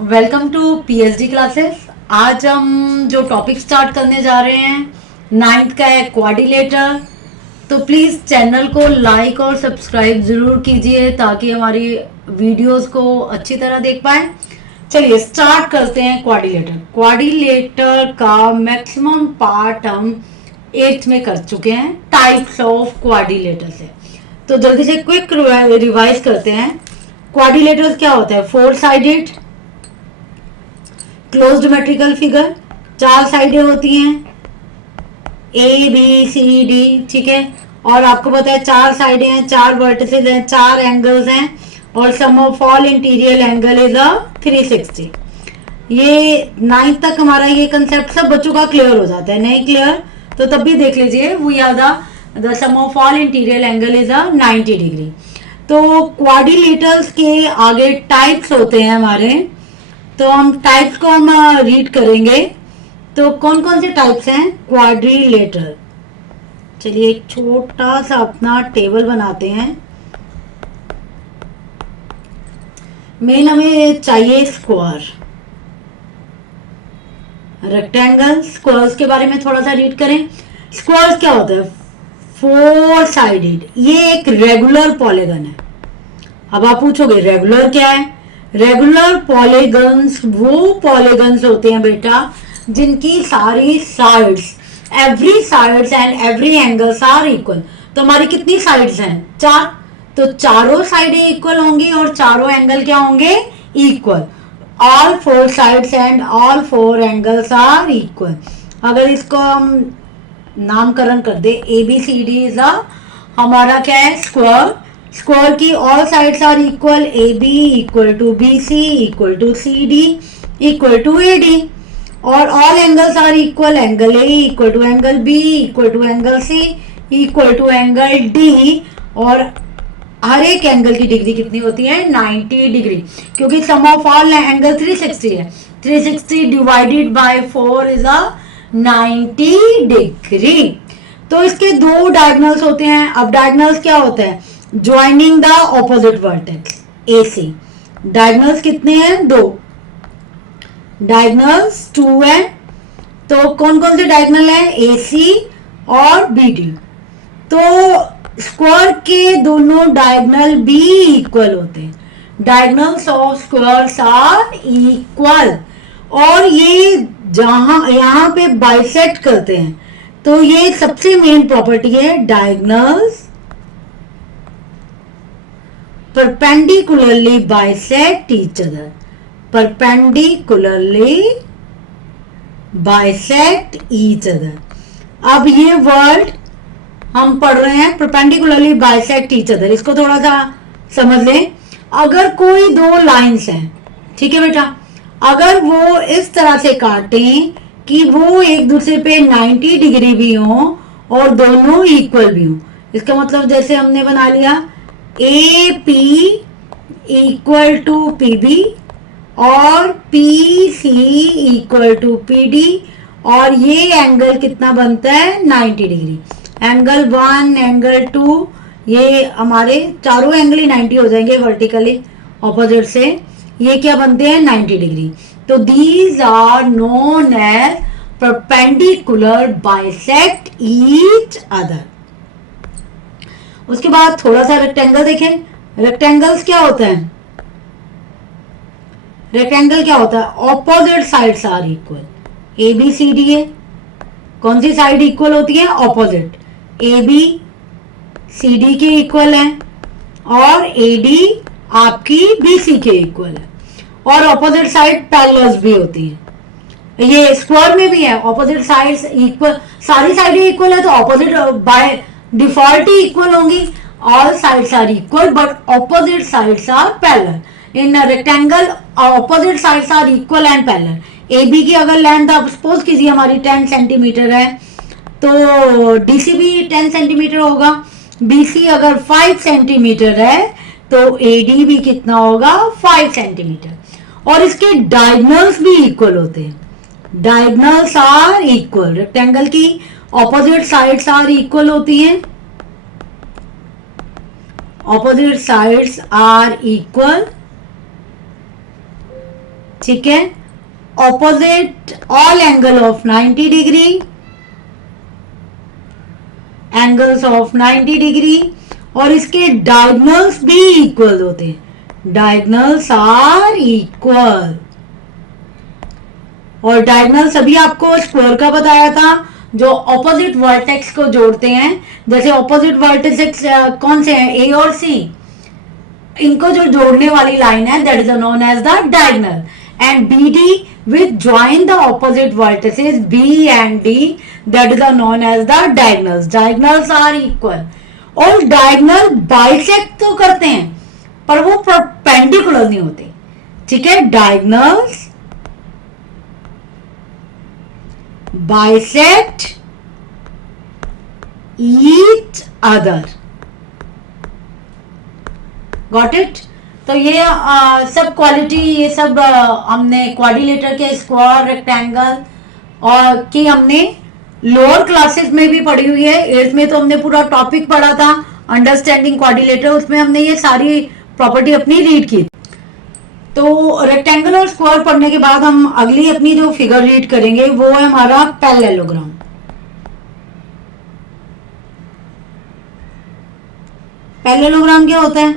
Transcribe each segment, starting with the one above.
Welcome to PhD classes. आज हम जो टॉपिक स्टार्ट करने जा रहे हैं नाइन्थ का है क्वाड्रिलेटर। तो प्लीज़ चैनल को लाइक और सब्सक्राइब ज़रूर कीजिए ताकि हमारी वीडियोस को अच्छी तरह देख पाए। चलिए स्टार्ट करते हैं। क्वाड्रिलेटर क्वाड्रिलेटर का मैक्सिमम पार्ट हम 8th में कर चुके हैं टाइप्स ऑफ क्वाड्रिलेटर से। तो जल्दी से क्विक रिवाइज करते हैं। क्वाड्रिलेटर्स क्या होता है? Four sided close geometrical figure, चार साइडें होती हैं ए बी सी डी, ठीक है। और आपको पता है चार साइडें हैं, चार वर्टिसेस हैं, चार एंगल्स हैं और sum of all interior angle is a 360। ये 9th तक हमारा ये कंसेप्ट सब बच्चों का क्लियर हो जाता है। नहीं क्लियर तो तब भी देख लीजिए। We are the sum of all interior angle is a 90 degree. तो क्वाड्रिलेटर्स के आगे टाइप्स होते हैं हमारे, तो हम टाइप्स को हम रीड करेंगे। तो कौन कौन से टाइप्स हैं क्वाड्रिलेटर? चलिए एक छोटा सा अपना टेबल बनाते हैं। मेन हमें चाहिए स्क्वायर, रेक्टेंगल। स्क्वायर्स के बारे में थोड़ा सा रीड करें। स्क्वायर्स क्या होता है? Four sided. ये एक रेगुलर पॉलीगन है। अब आप पूछोगे रेगुलर क्या है? रेगुलर पॉलीगन्स वो पॉलीगन्स होते हैं बेटा जिनकी सारी sides, every sides and every angles are equal. तो हमारी कितनी साइड्स हैं? चार। तो चारों साइडें इक्वल होंगी और चारों एंगल क्या होंगे? Equal. All four sides and all four angles are equal. अगर इसको हम नामकरण कर दे A B C D is हमारा क्या है? स्क्वायर। स्क्वायर की all sides are equal, A B equal to B C equal to C D equal to A D. और all angles are equal, angle A equal to angle B equal to angle C equal to angle D. और हर एक angle की degree कितनी होती है? 90 degree, क्योंकि सम of all angle 360 है। 360 divided by 4 is a 90 degree. तो इसके दो डायगोनल्स होते हैं। अब डायगोनल्स क्या होता है? Joining the opposite vertex A C. Diagonals कितने हैं? दो। डायगोनल्स 2 है। तो कौन कौन से डायगोनल है? ए सी और बी डी। तो स्क्वायर के दोनों डायगोनल भी इक्वल होते हैं। Diagonals of squares are equal. और ये जहां यहां पे बाइसेक्ट करते हैं, तो ये सबसे मेन प्रॉपर्टी है। Diagonals perpendicularly bisect each other. Perpendicularly bisect each other. अब ये वर्ड हम पढ़ रहे हैं परपेंडिकुलरली बाइसेक्ट ईच अदर। इसको थोड़ा सा समझ लें। अगर कोई दो लाइंस हैं, ठीक है बेटा, अगर वो इस तरह से काटें कि वो एक दूसरे पे 90 डिग्री भी हो और दोनों इक्वल भी हो, इसका मतलब जैसे हमने बना लिया A P equal to P B और P C equal to P D. और ये एंगल कितना बनता है? 90 डिग्री। एंगल 1, एंगल 2, ये हमारे चारों एंगल ही 90 हो जाएंगे वर्टिकली ऑपोजिट से। ये क्या बनते हैं? 90 डिग्री। तो these are known as perpendicular bisect each other. उसके बाद थोड़ा सा रेक्टेंगल देखें। रेक्टेंगल्स क्या होते हैं? रेक्टेंगल क्या होता है? Opposite sides are equal. A B C D है। कौन सी साइड इक्वल होती है? Opposite. A B C D के इक्वल है और ए डी आपकी बी सी के इक्वल है। और ऑपोजिट साइड पैरेलल्स भी होती है। ये स्क्वायर में भी है। ऑपोजिट साइड्स इक्वल, सारी साइडें इक्वल है तो ऑपोजिट बाय डिफॉल्ट ही इक्वल होंगी। All sides are equal but opposite sides are parallel. In rectangle opposite sides are equal and parallel. A B की अगर लेंथ आप सपोज कीजिए हमारी 10 सेंटीमीटर है तो डीसी भी 10 सेंटीमीटर होगा। बीसी अगर 5 सेंटीमीटर है तो एडी भी कितना होगा? 5 सेंटीमीटर। और इसके डायगोनल्स भी इक्वल होते हैं। Diagonals are equal. रेक्टेंगल की ऑपोजिट साइड्स आर इक्वल होती हैं। ऑपोजिट साइड्स आर इक्वल, ठीक है, opposite all angle of 90 degree, angles of 90 degree, और इसके डायगोनल्स भी इक्वल होते हैं, डायगोनल्स आर इक्वल। और डायगोनल सभी आपको स्क्वायर का बताया था, जो ऑपोजिट वर्टेक्स को जोड़ते हैं। जैसे ऑपोजिट वर्टेक्स कौन से हैं, ए और सी, इनको जो जोड़ने वाली लाइन है that is known as the diagonal. And B D which join the opposite vertices B and D, that is known as the diagonals. Diagonals are equal. और डायगोनल बाइसेक्ट तो करते हैं पर वो परपेंडिकुलर नहीं होते, ठीक है। Diagonals bisect each other, got it. तो ये सब क्वालिटी, ये सब हमने क्वाड्रिलेटर के स्क्वायर, रेक्टेंगल और की हमने लोअर क्लासेस में भी पढ़ी हुई है। 8th में तो हमने पूरा टॉपिक पढ़ा था अंडरस्टैंडिंग क्वाड्रिलेटर, उसमें हमने ये सारी प्रॉपर्टी अपनी रीड की। तो रेक्टेंगल और स्क्वायर पढ़ने के बाद हम अगली अपनी जो फिगर रीड करेंगे वो है हमारा पैरेललोग्राम। पैरेललोग्राम क्या होता है,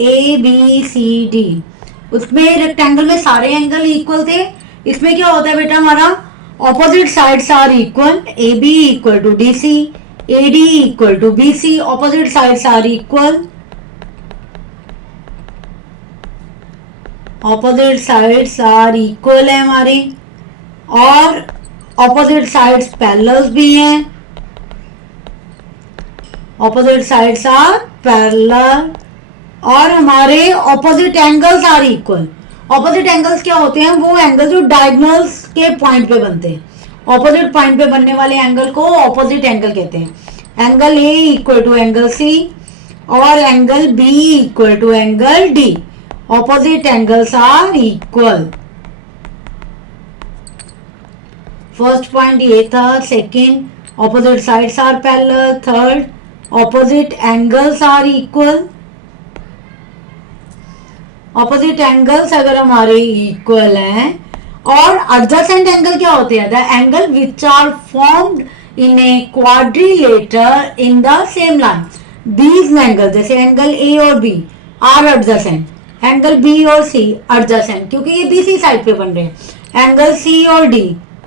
ए बी सी डी, उसमें रेक्टेंगल में सारे एंगल इक्वल थे। इसमें क्या होता है बेटा, हमारा opposite sides are equal, A B equal to D C, A D equal to B C, opposite sides are equal, opposite sides are equal है हमारी, और ऑपोजिट साइड्स पैरेलल भी हैं, ऑपोजिट साइड्स आर पैरेलल, और हमारे opposite angles are equal. Opposite angles क्या होते हैं, वो एंगल जो डायगोनल्स के पॉइंट पे बनते हैं। ऑपोजिट पॉइंट पे बनने वाले एंगल को ऑपोजिट एंगल कहते हैं। Angle A equal to angle C और angle B equal to angle D, opposite angles are equal. First point ये था। Second, opposite sides are parallel. Third, opposite angles are equal. Opposite angles अगर हमारे equal हैं, और adjacent angle क्या होते हैं, the angle which are formed in a quadrilateral in the same line. These angle, जैसे एंगल ए और B are adjacent, angle B और सी एडजेसेंट क्योंकि ये बी सी साइड पे बन रहे हैं। एंगल सी और डी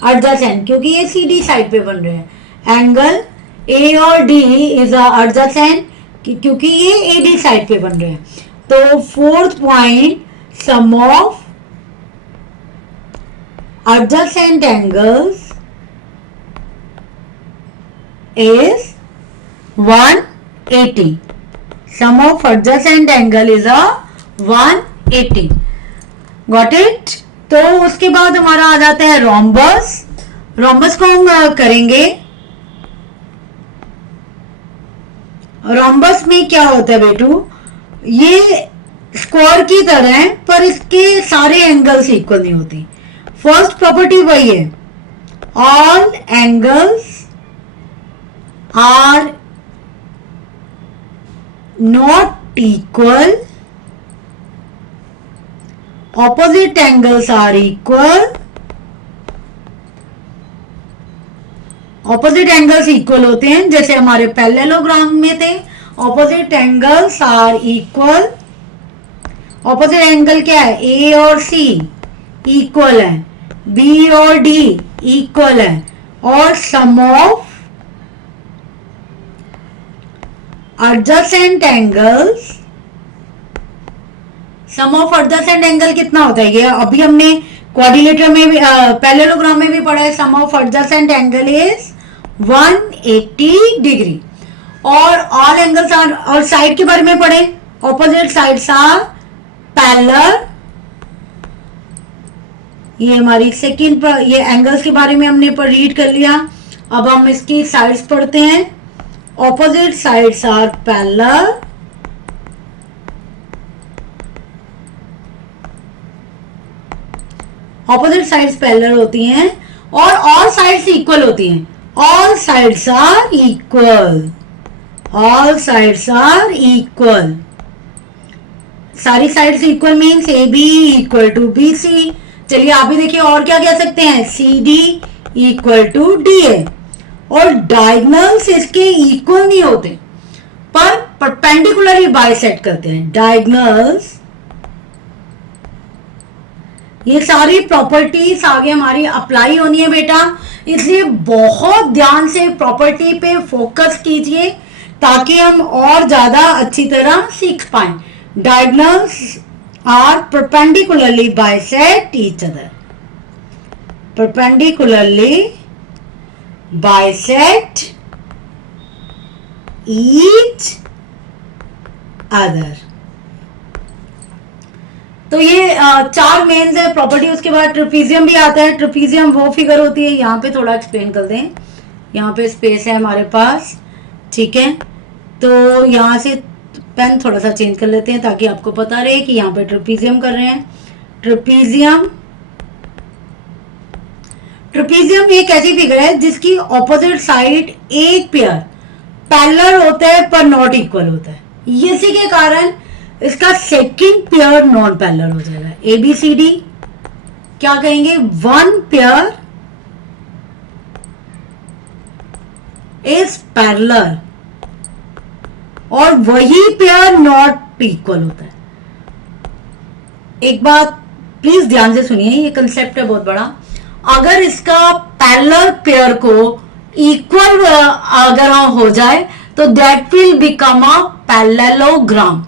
एडजेसेंट क्योंकि ये सी डी साइड पे बन रहे हैं। एंगल ए और डी इज एडजेसेंट क्योंकि ये ए डी साइड पे बन रहे हैं। तो fourth point, sum of adjacent angles is 180. Sum of adjacent angle is a 180. Got it? तो उसके बाद हमारा आ जाता है रोम्बस। रोम्बस को हम करेंगे। रोम्बस में क्या होता है बेटू, ये स्क्वायर की तरह है पर इसके सारे एंगल्स इक्वल नहीं होते। फर्स्ट प्रॉपर्टी वही है, all angles are not equal, opposite angles are equal, opposite angles equal होते हैं। जैसे हमारे पैरेललोग्राम में थे, opposite angles are equal. Opposite angle क्या है, ए और सी इक्वल है, बी और डी इक्वल है, और sum of adjacent angles, sum of adjacent angle कितना होता है, ये अभी हमने क्वाड्रिलेटर में भी पैरेललोग्राम में भी पढ़ा है। Sum of adjacent angle is 180 degree. और ऑल एंगल्स आर, और साइड के बारे में पढ़े, ऑपोजिट साइड्स आर पैरेलल। ये हमारी सेकंड, ये एंगल्स के बारे में हमने पर रीड कर लिया। अब हम इसकी साइड्स पढ़ते हैं। Opposite sides are parallel, opposite sides parallel होती हैं, और ऑल साइड्स इक्वल होती हैं। All sides are equal, all sides are equal. सारी sides equal means A B equal to B C. चलिए आप भी देखिए और क्या कह सकते हैं, C D equal to D A. और डायगनल्स इसके इक्वल नहीं होते पर परपेंडिकुलरली बाइसेक्ट करते हैं। डायगनल्स, ये सारी प्रॉपर्टीज आगे हमारी अप्लाई होनी है बेटा, इसलिए बहुत ध्यान से प्रॉपर्टी पे फोकस कीजिए ताकि हम और ज्यादा अच्छी तरह सीख पाए। Diagonals are perpendicularly bisect each other, perpendicularly bisect each other. तो ये चार मेन्स है प्रॉपर्टी। उसके बाद ट्रेपीजियम भी आता है। ट्रेपीजियम वो फिगर होती है, यहाँ पे थोड़ा एक्सप्लेन कर दें, यहाँ पे स्पेस है हमारे पास, ठीक है। तो यहाँ से पेन थोड़ा सा चेंज कर लेते हैं ताकि आपको पता रहे कि यहाँ पे ट्रेपीजियम कर रहे हैं। ट्रेपीजियम, ट्रेपीजियम एक ऐसी फिगर है जिसकी ऑपोजिट साइड एक पेयर पैरेलल होता है पर नॉट इक्वल होता है। इसी के कारण इसका सेकंड पेयर नॉन पैरेलल हो जाएगा। ए बी सी डी क्या कहेंगे, वन पेयर इज पैरेलल और वही पेयर नॉट इक्वल होता है। एक बात प्लीज ध्यान से सुनिए, ये कंसेप्ट है बहुत बड़ा। अगर इसका पैरेलल पेयर को इक्वल अगर हो जाए तो that will become a parallelogram.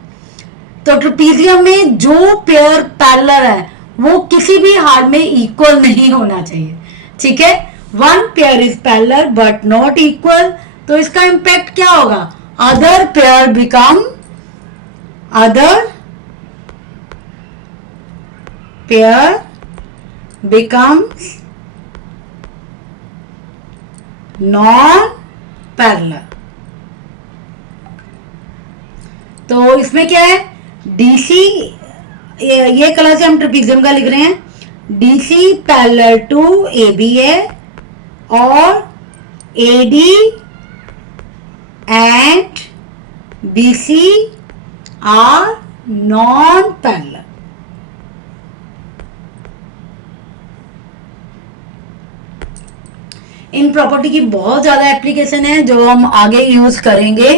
तो ट्रेपीजियम में जो पेयर पैरेलल है वो किसी भी हाल में इक्वल नहीं होना चाहिए, ठीक है। One pair is parallel but not equal, तो इसका इंपैक्ट क्या होगा, other pair become, other pair becomes non parallel. तो इसमें क्या है, डीसी, ये कलर से हम ट्रेपीजियम का लिख रहे हैं, DC parallel to A B है और A D and B C are non parallel. इन प्रॉपर्टी की बहुत ज्यादा एप्लीकेशन है जो हम आगे यूज करेंगे।